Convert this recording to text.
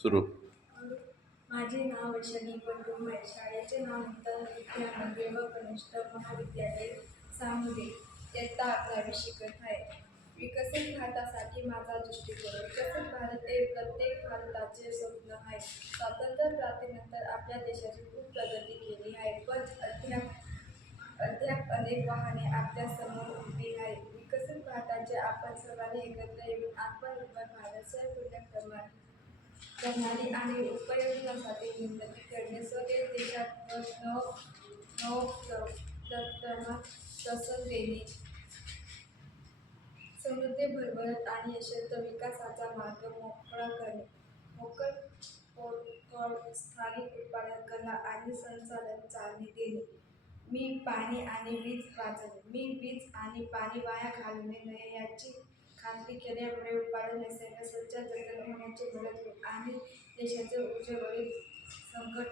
सुरू. माझे नाव वैशाली बंडू आहे. शाळेचे नाव नूतन विद्या मंदिर व कनिष्ठ महाविद्यालय सामुदे. इयत्ता 11वी शिकत आहे. विकसित भारतासाठी माझा दृष्टिकोन. विकसित भारत हे प्रत्येक भारताचे स्वप्न आहे. स्वातंत्र्य प्राप्तीनंतर आपल्या देशाची खूप प्रगती केली आहे, पण अद्याप अनेक आव्हाने आपल्या समोर उभी आहेत. विकसित भारताचे आपण सर्वांनी एकत्र येऊन आत्मनिर्भर भारत सर्वपूर्ण प्रणाली आणि उपयोजनासाठी उन्नती करणे, स्वदेश देशात नवप्रमाण प्रसर देणे, समृद्धी भरभराट आणि यशस्वी विकासाचा मार्ग मोकळा करणे, स्थानिक उत्पादन कला आणि संसाधन चालणे देणे. पाणी आणि वीज वाचवणे. वीज आणि पाणी वाया घालवू नये याची खात्री केल्यामुळे उत्पादन निसर्ग स्वच्छ जतन होण्याची मदत होईल आणि देशाचे ऊर्जेवरील संकट